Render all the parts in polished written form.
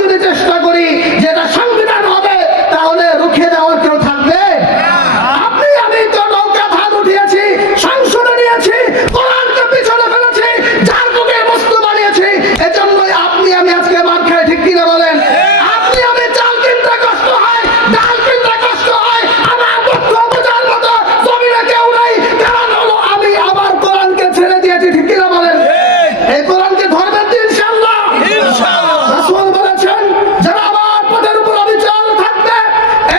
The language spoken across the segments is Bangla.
যদি চেষ্টা করি যেটা সংবিধান হবে, তাহলে রুখে দেওয়ার কেউ থাকবে? আপনি আমি তো নৌকা ধান উঠিয়েছি, সংসদে নিয়েছি, কোরআনকে পিছনে ফেলেছি, যার বুকের বস্তু বানিয়েছি। এজন্যই আপনি আমি আজকে মার খাই, ঠিক কিনা বলেন? আপনি আমি চাল কিনতে কষ্ট হয়, ডাল কিনতে কষ্ট হয়, আমার দুঃখ বোঝার মতো জমিনে কেউ নাই। কারণ হলো আমি আবার কোরআনকে ছেড়ে দিয়েছি, ঠিক কিনা বলেন? এই কোরআনকে ধরবেন তো ইনশাআল্লাহ? রাসূল বলেছেন, যারা আমার পথের উপর অবিচল থাকবে,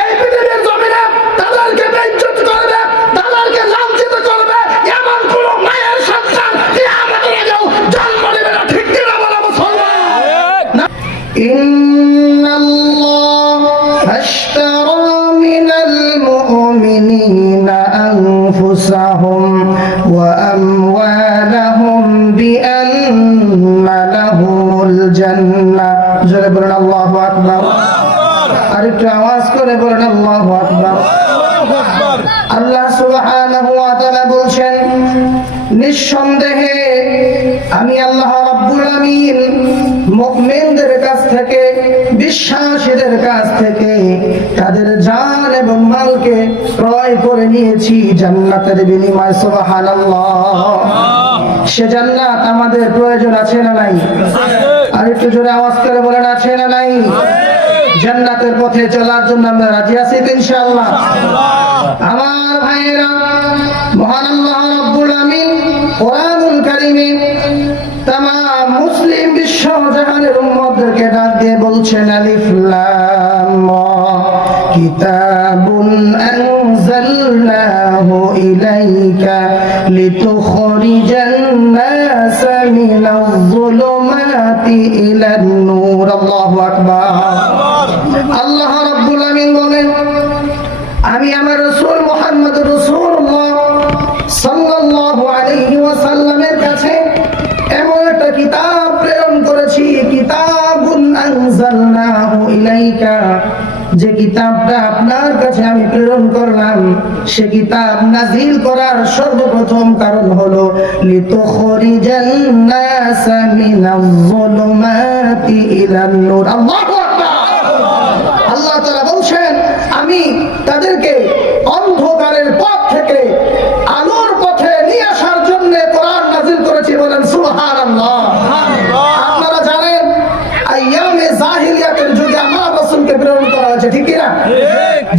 এই পৃথিবীর জমিনে তাদেরকে বেইজ্জত করবে, তাদেরকে লাঞ্ছিত করবে, এমন কোন মায়ের সন্তান কিয়ামতের আগেও জন্ম নেবে না, ঠিক কিনা বলা মুসলমান? ইন্নাল্লাহ আশতারা মিনাল মুমিনিনা আনফুসাহুম ওয়া আমওয়ালাহুম বিআন্না লাহুমুল জান্নাহ। জোরে বলেন আল্লাহু আকবার। আরেকটু আওয়াজ করে বলেন আল্লাহু আকবার। আল্লাহ সুবহানাহু ওয়া তাআলা বলছেন, নিঃসন্দেহে আমি আল্লাহ রাব্বুল আমিন মুমিনদের কাছ থেকে, বিশ্বাসীদের কাছ থেকে তাদের জান এবং মালকে ক্রয় করে নিয়েছি জান্নাতের বিনিময়ে। সুবহানাল্লাহ। সে জান্নাত আমাদের প্রয়োজন আছে না নাই? আর একটু জোরে আওয়াজ করে বলেন, আছে না নাই? জান্নাতের পথে চলার জন্য আমরা রাজি আছি ইনশাআল্লাহ। আমার ভাইয়েরা, মহান আল্লাহ রাব্বুল আমিন কোরআনুল কারীমে তামাম মুসলিম বিশ্ব জাহানের উম্মতদেরকে ডাক দিয়ে বলছেন, আলিফ লাম রা কিতাবুন আনজালনাহু ইলাইকা লিতুখরিজান নাস মিনাজ যুলুমাতি ইলান নূর। আল্লাহু আকবার। আল্লাহ রাব্বুল আমিন বলেন, আমি আমার রাসূল মুহাম্মদুর রাসূলুল্লাহ সাল্লাল্লাহু আলাইহি ওয়াসাল্লামের কাছে এমন একটা কিতাব প্রেরণ করেছি, কিতাবুন আনজালনাহু ইলাইকা, যে কিতাবটা আপনার কাছে আমি প্রেরণ করলাম, সে কিতাব নাজিল করার সর্বপ্রথম কারণ হলো লিতুখরিজান নাস মিনাজ যুলুমাতি ইলান নূর। আল্লাহু আকবার। আল্লাহ তাআলা বলছেন, আমি তাদেরকে অন্ধকারের পথ থেকে আলোর পথে নিয়ে আসার জন্য কোরআন নাজিল করেছি। বলেন সুবহানাল্লাহ। আপনারা জানেন আইয়ামে জাহিলিয়াতের যুগে আমার রাসূলকে প্রেরণ করা হয়েছে, ঠিক কিনা?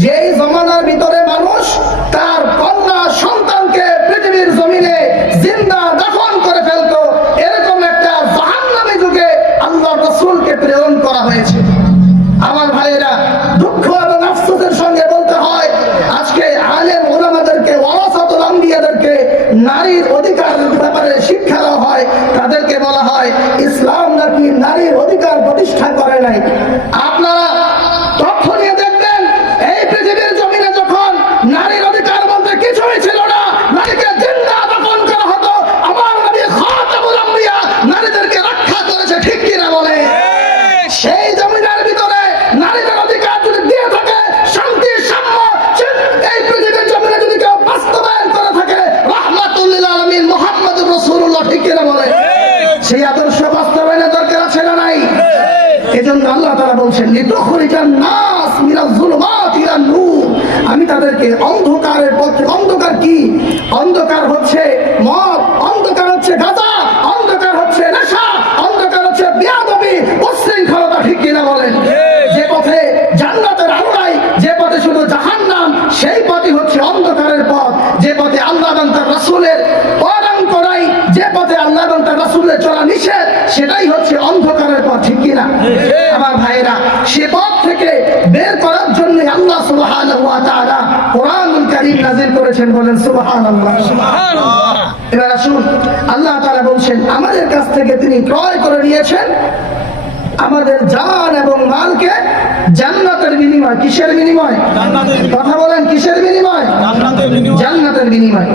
যেই জমানার ভিতরে মানুষ তার কন্যা সন্তানকে পৃথিবীর জমিনে জিন্দা দাফন করে ফেলতো, এরকম একটা জাহান্নামী যুগে আল্লাহ রাসূলকে প্রেরণ করা হয়েছে। আমার ভাইয়েরা, দুঃখ এবং আফসোসের সঙ্গে বলতে হয়, আজকে আলেম ওলামাদেরকে, ওয়ারাসাতুল আম্বিয়াদেরকে নারীর অধিকারের ব্যাপারে শিক্ষা দেওয়া হয়, তাদেরকে বলা হয় ইসলাম নাকি নারীর অধিকার প্রতিষ্ঠা করে নাই। আপনারা তথ্য নিয়ে দেখবেন, এই পৃথিবীর জমিনে যখন নারীর অধিকার বলতে কিছুই ছিল না, নারীকে জিন্দা দাফন করা হতো, আমার নবী খাতামুল আম্বিয়া নারীদেরকে রক্ষা করেছে, ঠিক কিনা বলে? সেই জমিনের ভিতরে নারীদের অধিকার যদি দিয়ে থাকে, শান্তি সাম্য এই পৃথিবীর জমিনে যদি কেউ বাস্তবায়ন করে থাকে, রাহমাতুল লিল আলামিন মুহাম্মদুর রাসূলুল্লাহ, ঠিক কিনা বলে? সেই আদর্শ বাস্তবায়নের দরকার আছে না নাই? এজন্য আল্লাহ তাআলা বলছেন, লিতুখরিজান নাস মিনাজ যুলুমাতি ইলান নূর, আমি তাদেরকে অন্ধকারের পথে। অন্ধকার কি? অন্ধকার হচ্ছে মদ, অন্ধকার হচ্ছে গাঁজা, অন্ধকার হচ্ছে নেশা, অন্ধকার হচ্ছে বেয়াদবি, উচ্ছৃঙ্খলতা, ঠিক কিনা বলেন? যে পথে জান্নাতের আলো নাই, যে পথে শুধু জাহান্নাম, সেই পথই হচ্ছে অন্ধকারের পথ। যে পথে আল্লাহ এবং তার রাসূলের পদাঙ্ক নাই, যে পথে আল্লাহ এবং তার রাসূলের চলা নিষেধ, সেটাই হচ্ছে অন্ধকারের পথ, ঠিক কিনা? আমার ভাইরা, সে পথ থেকে বের করার জন্য আল্লাহ সুবহানাহু ওয়া তাআলা কোরআনুল কারীম নাযিল করেছেন। বলেন সুবহানাল্লাহ। এবার আসুন, আল্লাহ তাআলা বলছেন আমাদের কাছ থেকে তিনি ক্রয় করে নিয়েছেন আমাদের জান এবং মালকে জান্নাতের বিনিময়। কিসের বিনিময়? কথা বলেন, কিসের বিনিময়? জান্নাতের বিনিময়।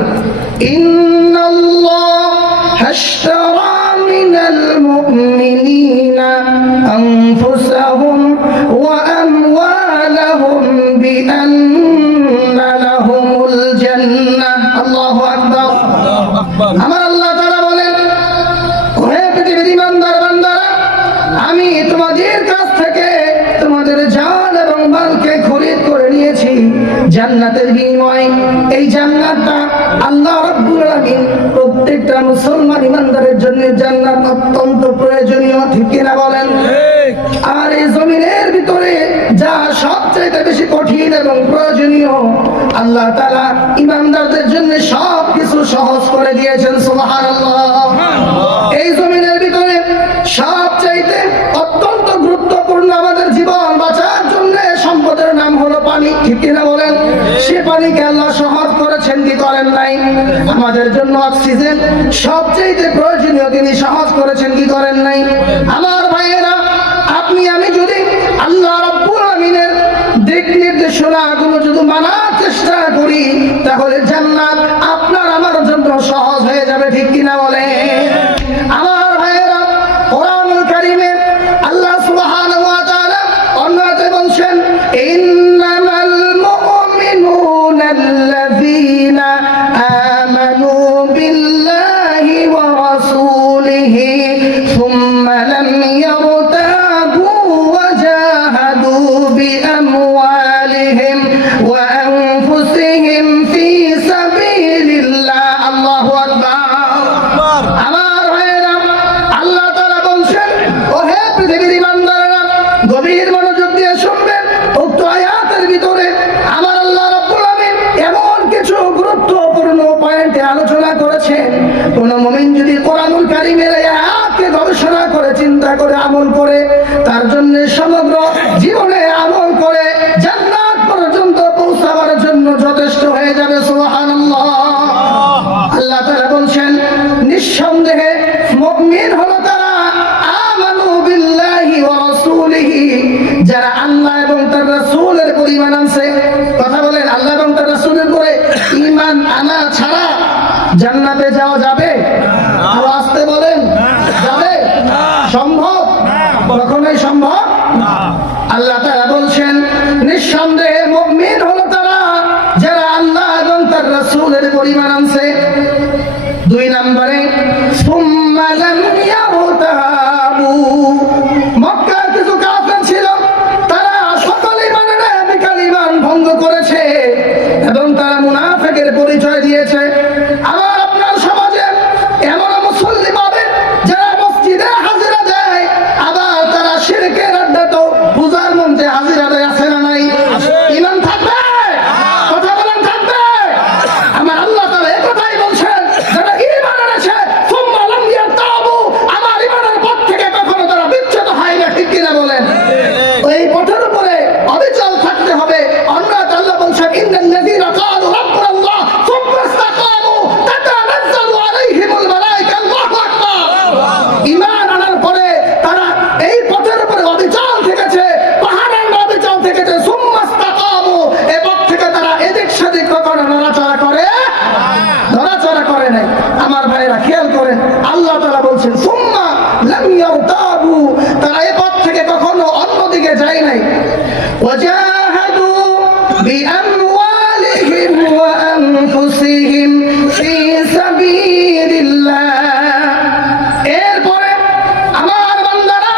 ইন্নাল্লাহা আশতারা মিনাল মুমিনিনা আনফুসাহুম ওয়া আমওয়ালাহুম বিআন্না লাহুমুল জান্নাহ। আল্লাহু আকবার। আমার আল্লাহ তাআলা বলেন, হে পৃথিবীর ইমানদার বান্দারা, আমি তোমাদের কাছ থেকে জান্নাতের বিনিময়ে এই জান্নাতটা আল্লাহ রাব্বুল আলামিন প্রত্যেকটা মুসলমান ইমানদারের জন্য জান্নাত অত্যন্ত প্রয়োজনীয়, ঠিক কিনা বলেন? আর এই জমিনের ভিতরে যা সবচেয়ে বেশি কঠিন এবং প্রয়োজনীয়, আল্লাহ তাআলা ইমানদারদের জন্য সবকিছু সহজ করে দিয়েছেন। সুবহানাল্লাহ। এই জমিনের ভিতরে সবচাইতে অত্যন্ত গুরুত্বপূর্ণ আমাদের জীবন বাঁচার জন্য সম্পদের নাম হলো পানি, ঠিক কিনা বলেন? সে পানিকে আল্লাহ সহজ করেছেন কি করেন নাই? আমাদের জন্য অক্সিজেন সবচাইতে প্রয়োজনীয়, তিনি সহজ করেছেন কি করেন নাই? আমার ভাইয়েরা, আপনি আমি যদি আল্লাহ রাব্বুল আলামিনের দিক নির্দেশনাগুলো যদি মানার চেষ্টা করি, তাহলে জান্নাত আপনার আমার জন্য সহজ হয়ে যাবে, ঠিক কিনা বলে? আমার ভাইয়েরা, কোরআনুল কারীমে আল্লাহ সুবহানাহু ওয়া তাআলা অন্যতে বলছেন, ইন্নামাল মুমিনুনা আল্লাযীনা আমানু বিল্লাহি ওয়া রাসূলিহি সুম্মা লাম ইয়ারতাবু ওয়া জাহাদু বিআমওয়ালিহিম ওয়া আনফুসিহিম ফি সাবিলিল্লাহ। আল্লাহু আকবার। আমার ভাইয়েরা, আল্লাহ তাআলা বলছেন, ও হে পৃথিবীর ইমানদাররা, গভীর মনোযোগ দিয়ে শুনবেন। উক্ত আয়াতের ভিতরে আমার আল্লাহ রাব্বুল আলামিন এমন কিছু গুরুত্বপূর্ণ পয়েন্টে আলোচনা করেছেন, কোন মুমিন যদি কোরআনুল কারীমের এই আয়াতকে গবেষণা করে, চিন্তা করে, আমল করে, তার জন্য সমগ্র জীবনে আমল করে জান্নাত পর্যন্ত পৌঁছাবার জন্য যথেষ্ট হয়ে যাবে। সুবহানাল্লাহ। আল্লাহ তাআলা বলছেন, নিঃসন্দেহে মুমিন হলো তারা আমানু বিল্লাহি ওয়া রাসূলিহি, যারা আল্লাহ এবং তার রাসূলের উপর ঈমান আনছে। কথা বলেন, আল্লাহ এবং তার রাসূলের উপরে ঈমান আনা ছাড়া জান্নাতে যাওয়া যাবে? আর আসতে বলেন, যাবে? সম্ভব? কখনোই সম্ভব না। আল্লাহ তাআলা বলছেন, নিঃসন্দেহে মুমিন হলো তারা যারা আল্লাহ এবং তার রাসূলের উপর ঈমান আনছে। 2 নম্বরে, সুম্মা লাম ইয়ারতাবু, মক্কার কিছু কাফের ছিল, তারা সকলেই মানে না, বিকাল ঈমান ভঙ্গ করেছে এবং তারা মুনাফিকের পরিচয় দিয়েছে। আমার আপনার সমাজে এমন মুসল্লি পাবেন যারা মসজিদে হাজিরা দেয়, আবার তারা শিরকের আড্ডাতেও পূজার মঞ্চে হাজিরা দেয়। আছে না নাই? ঈমান থাকবে? কথা বলেন, থাকবে? আমার আল্লাহ তাআলা এই কথাই বলছেন, যারা ঈমান এনেছে সুম্মা লাম ইয়ারতাবু, আমার ঈমানের পথ থেকে কখনো তারা বিচ্যুত হয় না, ঠিক কিনা বলেন? ওই পথের উপরে অবিচল থাকতে হবে। অন্যথায় আল্লাহ বলছেন, ইন্নাল্লাযীনা ক্বালু রাব্বুনাল্লাহ সুম্মা ইসতাকামু তাতানাজ্জালু আলাইহিমুল মালায়েকা। আল্লাহু আকবার। ঈমান আনার পরে তারা এই পথের উপরে অবিচল থেকেছে, পাহাড়ের অবিচল থেকেছে। সুম্মা ইসতাকামু, এই পথ থেকে তারা এদিক সেদিক কখনো নড়াচড়া করে নাই। আমার ভাইরা খেয়াল করেন, আল্লাহ তাআলা বলছেন, সুম্মা লাম ইয়ারতাবু, তারা এই পথ থেকে কখনো অন্যদিকে যায় নাই। ওয়াজাহাদু বিআমওয়ালিহিম ওয়া আনফুসিহিম ফি সাবিলিল্লাহ। এরপরে আমার বান্দারা,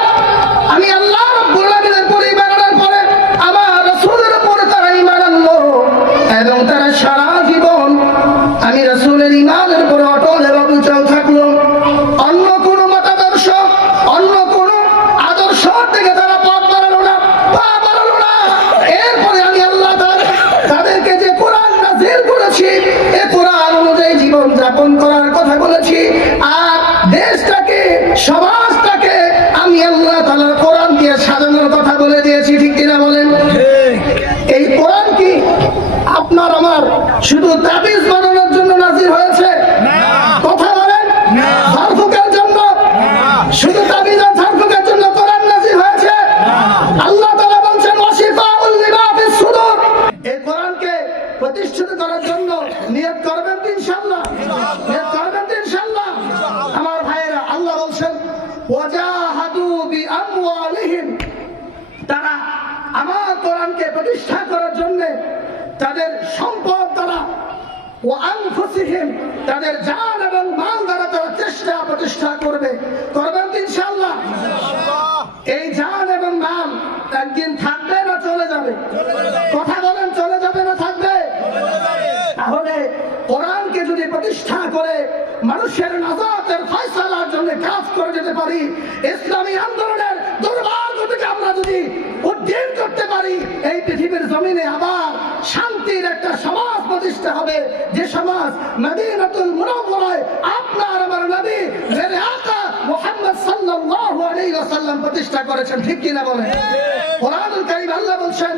আমি আল্লাহ রাব্বুল আলামিনের উপর ঈমান আনার পরে আমার রাসূলের উপর তারা ঈমান আনলো এবং তারা সারা জীবন আমি রাসূলের ঈমানের উপর অটল এবং অবিচল থাকলো। অন্য কোন মতাদর্শ, অন্য কোন আদর্শ থেকে তারা পথ বাড়ালো না, পা বাড়ালো না। এরপরে আমি আল্লাহ তাদেরকে যে কোরআন নাযিল করেছি, এই কোরআন অনুযায়ী জীবন যাপন করার কথা বলেছি। আর দেশটাকে, সমাজটাকে আমি আল্লাহ তাআলার কোরআন দিয়ে সাজানোর কথা বলে দিয়েছি, ঠিক কিনা বলেন? এই কোরআন কি আপনার আমার শুধু তাবিজ বানানোর জন্য নাযিল হয়েছে? কথা বলেন, ঝাড়ফুঁকের জন্য? শুধু তাবিজ আর ঝাড়ফুঁকের জন্য কোরআন নাযিল হয়েছে? আল্লাহ তাআলা বলছেন, ওয়াশিফাউল লিমা ফিস সুদূর। এই কোরআনকে প্রতিষ্ঠিত করার জন্য নিয়ত করবেন তো ইনশাআল্লাহ? নিয়ত করবেন তো ইনশাআল্লাহ? আমার ভাইয়েরা, আল্লাহ বলছেন, ওয়াজাহাদু বিআমওয়ালিহিম, তারা আমার কোরআনকে প্রতিষ্ঠা করার জন্য তাদের সম্পদ দ্বারা, ওয়া আনফুসিহিম, তাদের জান এবং মাল দ্বারা তারা প্রতিষ্ঠা করবে। করবেন তো ইনশাআল্লাহ? এই জান এবং মাল একদিন থাকবে না চলে যাবে? কথা বলেন, চলে যাবে না থাকবে? পারি, ইসলামী আন্দোলনের দুর্ভাগ্য থেকে আমরা যদি উদ্ধার করতে পারি, এই পৃথিবীর জমিনে আবার শান্তির একটা সমাজ প্রতিষ্ঠা হবে, যে সমাজ মদিনাতুল মুনাওয়ারায় আপনার আমার নবী মেরে আকা মুহাম্মদ সাল্লাল্লাহু আলাইহি ওয়াসাল্লাম প্রতিষ্ঠা করেছেন। ঠিক কি না বলেন? কোরআনুল কারীম আল্লাহ বলছেন,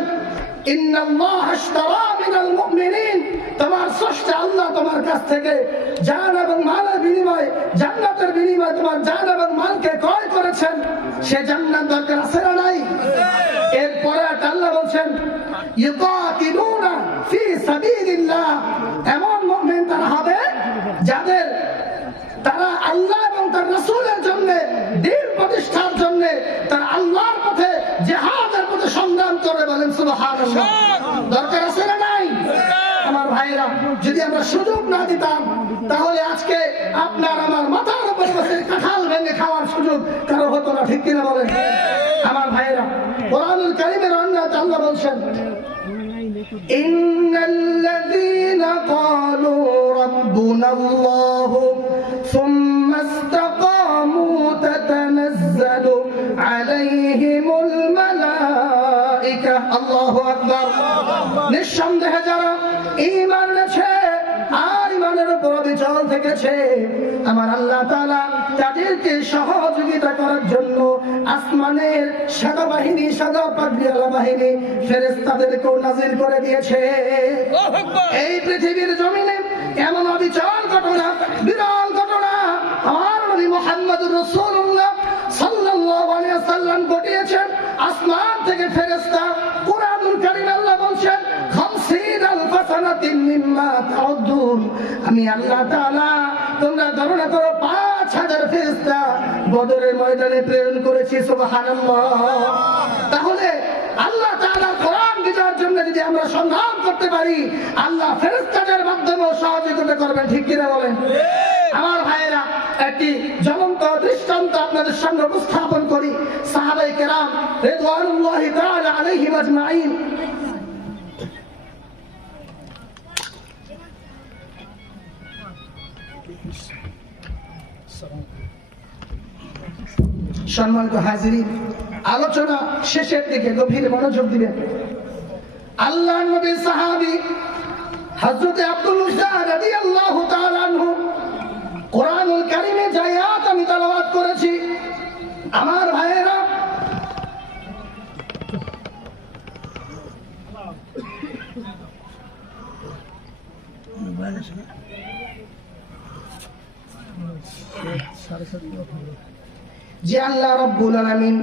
ইন্নাল্লাহা আশতারা মিনাল মুমিনিন, তোমার স্রষ্টা আল্লাহ তোমার কাছ থেকে জান এবং মালের বিনিময়ে, জান্নাতের বিনিময়ে তোমার জান এবং মালকে ক্রয় করেছেন। সে জান্নাত দরকার আছে না নাই? এরপরে আল্লাহ বলছেন, ইউকাতিলুনা ফি সাবিলিল্লাহ, এমন মুমিন তারা হবে যাদের তারা আল্লাহ এবং তার রাসূলের জন্য, দ্বীন প্রতিষ্ঠার জন্য তারা আল্লাহর পথে জিহাদের পথে সংগ্রাম করে। বলেন সুবহানাল্লাহ। দরকার আছে না নাই? আমার ভাইরা, যদি আমরা সুযোগ না দিতাম তাহলে আজকে আপনার আমার মাথার উপরে বসে কাঁঠাল ভেঙে খাওয়ার সুযোগ কারো হতো না। ঠিক কিনা বলেন? আমার ভাইরা, কোরআনুল কারীমের অন্যায় আল্লাহ বলছেন, ইন্নাল্লাযীনা ক্বালু রাব্বুনাল্লাহু সুম্মা ইসতাকামু তাতানাজ্জালু আলাইহিমুল মালায়েকা। আল্লাহু আকবার। নিঃসন্দেহে যারা ঈমান এনেছে আর ঈমানের উপর অবিচল থেকেছে, আমার আল্লাহ তাআলা তাদেরকে সহযোগিতা করার জন্য আসমানের সাদা বাহিনী, সাদা পাগড়িওয়ালা বাহিনী ফেরেশতাদেরকেও নাযিল করে দিয়েছে। এই পৃথিবীর জমিনে এমন অবিচল ঘটনা, বিরল ঘটনা আমার নবী মুহাম্মদুর রাসূলুল্লাহ সাল্লাল্লাহু আলাইহি ওয়াসাল্লাম ঘটিয়েছেন। আসমান থেকে ফেরেশতা, কুরআনুল কারীম আল্লাহ বলছেন, 50,000 সানাতিন মিম্মা তাউদ্দুন, আমি আল্লাহ তাআলা তোমরা গণনা করো 5,000 ফেরেশতা বদরের ময়দানে প্রেরণ করেছি। সুবহানাল্লাহ। তাহলে আল্লাহ তাআলা কোরআন বিজয়ের জন্য যদি আমরা সংগ্রাম করতে পারি, আল্লাহ ফেরেশতাদের মাধ্যমে সহযোগিতা করবেন। ঠিক কিনা বলেন? আমার ভাইয়েরা, একটি জ্বলন্ত দৃষ্টান্ত আপনাদের সামনে উপস্থাপন করি। সাহাবায়ে কেরাম রিদওয়ানুল্লাহি তাআলা আলাইহিম আজমাইন সম্মানিত হাজিরিন, আলোচনা শেষের দিকে গভীর মনোযোগ দিবেন। আল্লাহর নবী সাহাবী হযরত আব্দুল উজ্জা রাদিয়াল্লাহু তাআলা আনহু কোরআনুল কারীমে যে আয়াত আমি তেলাওয়াত করেছি, আমার ভাইয়েরা, যে আল্লাহ রাব্বুল আলামিন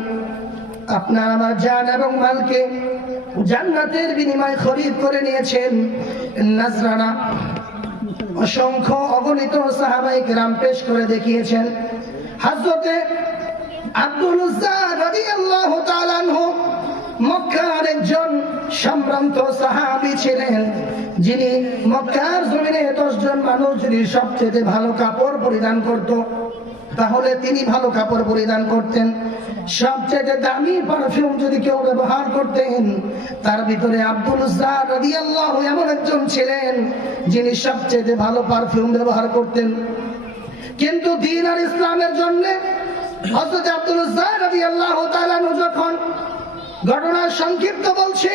আপনার আমার জান এবং মালকে জান্নাতের বিনিময়ে খরিদ করে নিয়েছেন। নাজরানা অসংখ্য অগণিত সাহাবায়ে কেরাম পেশ করে দেখিয়েছেন। হযরতে আব্দুল উজ্জা রাদিয়াল্লাহু তাআলা আনহু মক্কার একজন সম্ভ্রান্ত সাহাবী ছিলেন, যিনি মক্কার জমিনে 10 জন মানুষ যদি সবচেয়ে ভালো কাপড় পরিধান করত, তাহলে তিনি ভালো কাপড় পরিধান করতেন। সবচেয়ে দামি পারফিউম যদি কেউ ব্যবহার করতেন, তার ভিতরে আব্দুল উজ্জা রাদিয়াল্লাহু এমন একজন ছিলেন যিনি সবচেয়ে ভালো পারফিউম ব্যবহার করতেন। কিন্তু দ্বীন আর ইসলামের জন্য হযরত আব্দুল উজ্জা রাদিয়াল্লাহু তাআলা যখন, ঘটনা সংক্ষিপ্ত বলছি,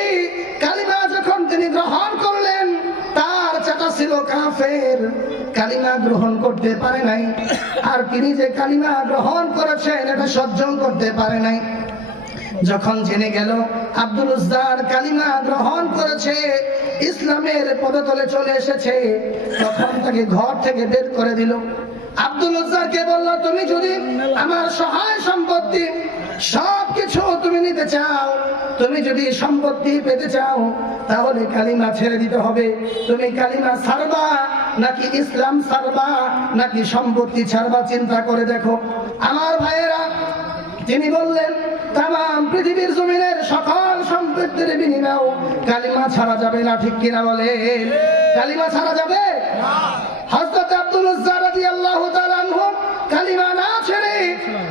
কালিমা যখন তিনি গ্রহণ করলেন, তার চাচা ছিল কাফের, কালিমা গ্রহণ করতে পারে নাই। আর তিনি যে কালিমা গ্রহণ করেছেন এটা সহ্য করতে পারে নাই। যখন জেনে গেল আব্দুল উজ্জার কালিমা গ্রহণ করেছে, ইসলামের পদতলে চলে এসেছে, তখন তাকে ঘর থেকে বের করে দিল। আব্দুল উজ্জাকে বলল, তুমি যদি আমার সহায় সম্পত্তি সবকিছু তুমি নিতে চাও, তুমি যদি সম্পত্তি পেতে চাও, তাহলে কালিমা ছেড়ে দিতে হবে। তুমি কালিমা ছাড়বা নাকি ইসলাম ছাড়বা নাকি সম্পত্তি ছাড়বা, চিন্তা করে দেখো। আমার ভাইয়েরা, তিনি বললেন, তামাম পৃথিবীর জমিনের সকল সম্পত্তির বিনিময়েও কালিমা ছাড়া যাবে না। ঠিক কিনা বলেন? কালিমা ছাড়া যাবে না। হযরত আব্দুল উজ্জা রাদিয়াল্লাহু তাআলা আনহু কালিমা না ছেড়ে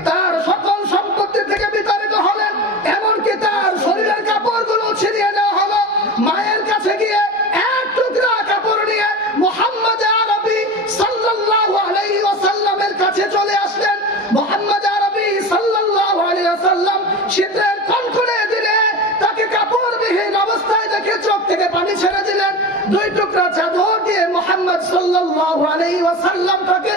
তার সকল সম্পত্তি থেকে বিতাড়িত হলেন, এমনকি তার শরীরের কাপড়গুলো ছিনিয়ে নেওয়া হলো। মায়ের কাছে গিয়ে এক টুকরা কাপড় নিয়ে মুহাম্মদ আরবি সাল্লাল্লাহু আলাইহি ওয়াসাল্লামের কাছে চলে আসলেন। মুহাম্মদ আরবি পানি ছেড়ে দিলেন, 2 টুকরা চাদর দিয়ে মুহাম্মদ সাল্লাল্লাহু আলাইহি ওয়াসাল্লাম তাকে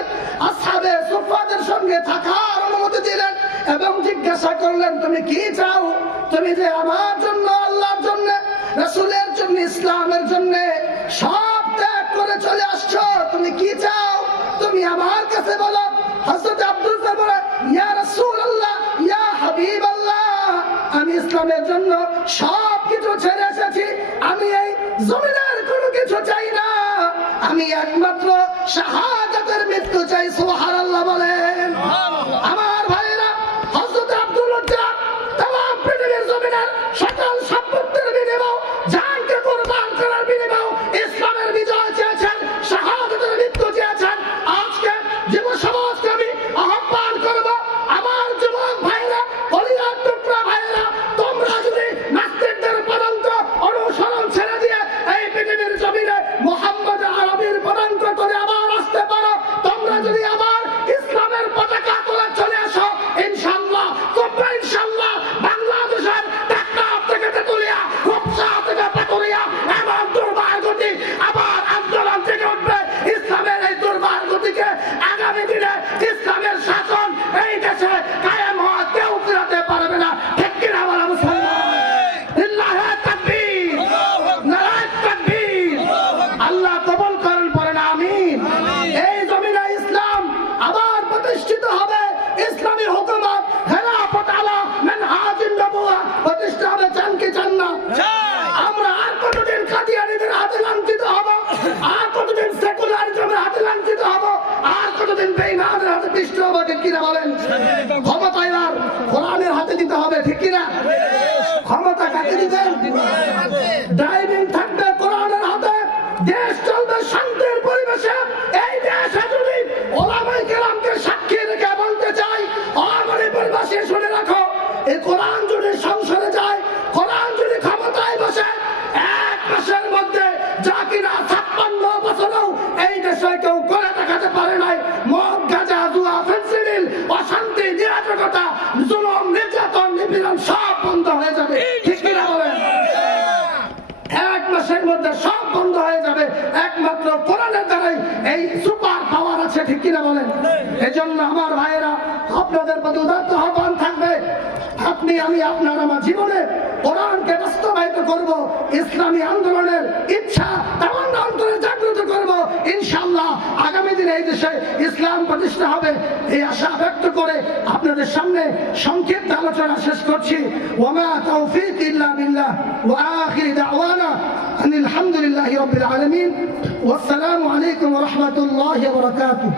আসহাবে সুফফাদের সঙ্গে থাকার অনুমতি দিলেন এবং জিজ্ঞাসা করলেন, তুমি কি চাও? তুমি যে আমার জন্য, আল্লাহর জন্য, রাসূলের জন্য, ইসলামের জন্য সব ত্যাগ করে চলে আসছো, তুমি কি চাও? তুমি আমার কাছে বলো। হযরত আব্দুল বলে, ইয়া রাসূলুল্লাহ, ইয়া হাবিবাল্লাহ, আমি ইসলামের জন্য সব কিছু ছেড়ে এসেছি, আমি এই জমিনের কোনো কিছু চাই না, আমি একমাত্র শাহাদাতের মৃত্যু চাই। সুবহানাল্লাহ বলেন। আমার ভাইরা, হযরত আব্দুল তামাম পৃথিবীর জমিনের সকল সম্পত্তির বিনিময়ে, জানকে কুরবান করার বিনিময়ে ইসলামের বিজয় চেয়েছেন, শাহাদাতের মৃত্যু চেয়েছেন। আজকে যুব সমাজকে আমি আহ্বান করব, আমার যুবক ভাইরা, অলিয়ার টুকরা ভাইরা, তোমরা যদি নাস্তিকদের পদাঙ্ক অনুসরণ ছেড়ে দিয়ে এই পৃথিবীর জমিনে মুহাম্মদ আরবীর পদাঙ্ক করে আবার আসতে পারো, তোমরা যদি আবার ইসলামের পতাকা তুলে চলে আসো, ইনশাআল্লাহ, তোমরা ইনশাআল্লাহ বাংলাদেশের টেকনাফ থেকে তেতুলিয়া, রূপসা থেকে পাকুড়িয়া এবং দুর্বার গতি আবার আন্দোলন থেকে উঠবে। ইসলামের এই দুর্বার গতিকে আগামী দিনে ইসলামের শাসন এই দেশে কায়েম হওয়া কেউ ফিরাতে পারবে না। ঠিক কিনা বলা মুসলমান? লিল্লাহি তাকবীর, নারায়ে তাকবীর। আল্লাহ কবুল করেন, পড়েন আমিন। এই জমিনে ইসলাম আবার প্রতিষ্ঠিত হবে, ইসলামী হুকুমত খেলাফত আলা মানহাজুন নবুওয়া প্রতিষ্ঠা হবে। চান কি চান না? আমরা আর কতদিন কাদিয়ানীদের হাতে লাঞ্ছিত হব? আর কতদিন সেকুলারিজমের হাতে লাঞ্ছিত হব? আর কতদিন বেঈমানদের হাতে পিষ্ট হব? ঠিক কিনা বলেন? ক্ষমতা এবার কোরআনের হাতে দিতে হবে। ঠিক কিনা? ক্ষমতা কাকে দিবেন? ড্রাইভিং থাকবে কোরআনের হাতে, দেশ চলবে শান্তির পরিবেশে। এই দেশে যদি ওলামায়ে কেরামকে সাক্ষী রেখে বলতে চাই, আমার পরিবেশে শুনে রাখো, এই কোরআন যদি সংসদে যায়, কোরআন যদি ক্ষমতায় বসে, 1 মাসের মধ্যে যা কিনা 56 বছরেও এই দেশে কেউ করে দেখাতে পারে নাই, মদ, গাঁজা, জুয়া, ফেন্সিডিল, অশান্তি, নিরাপত্তা, জুলুম, নির্যাতন, নিপীড়ন সব বন্ধ হয়ে যাবে। ঠিক কিনা বলেন? 1 মাসের মধ্যে সব বন্ধ হয়ে যাবে, একমাত্র কোরআনের দ্বারাই এই সুপার পাওয়ার আছে। ঠিক কিনা বলেন? এজন্য আমার ভাইয়েরা, আপনাদের প্রতি উদাত্ত আহ্বান থাকবে, আপনি, আমি, আপনার আমার জীবনে কোরআনকে বাস্তবায়িত করব, ইসলামী আন্দোলনের ইচ্ছা তামান্না অন্তরে জাগ্রত করব। ইনশাআল্লাহ আগামী দিনে এই দেশে ইসলাম প্রতিষ্ঠা হবে, এই আশা ব্যক্ত করে আপনাদের সামনে সংক্ষিপ্ত আলোচনা শেষ করছি। ওয়ামা তাওফীক ইল্লা বিল্লাহ ওয়া আখির দাওয়ানা আনিল হামদুলিল্লাহি রাব্বিল আলামিন ওয়া আসসালামু আলাইকুম ওয়া রাহমাতুল্লাহি ওয়া বারাকাতুহু।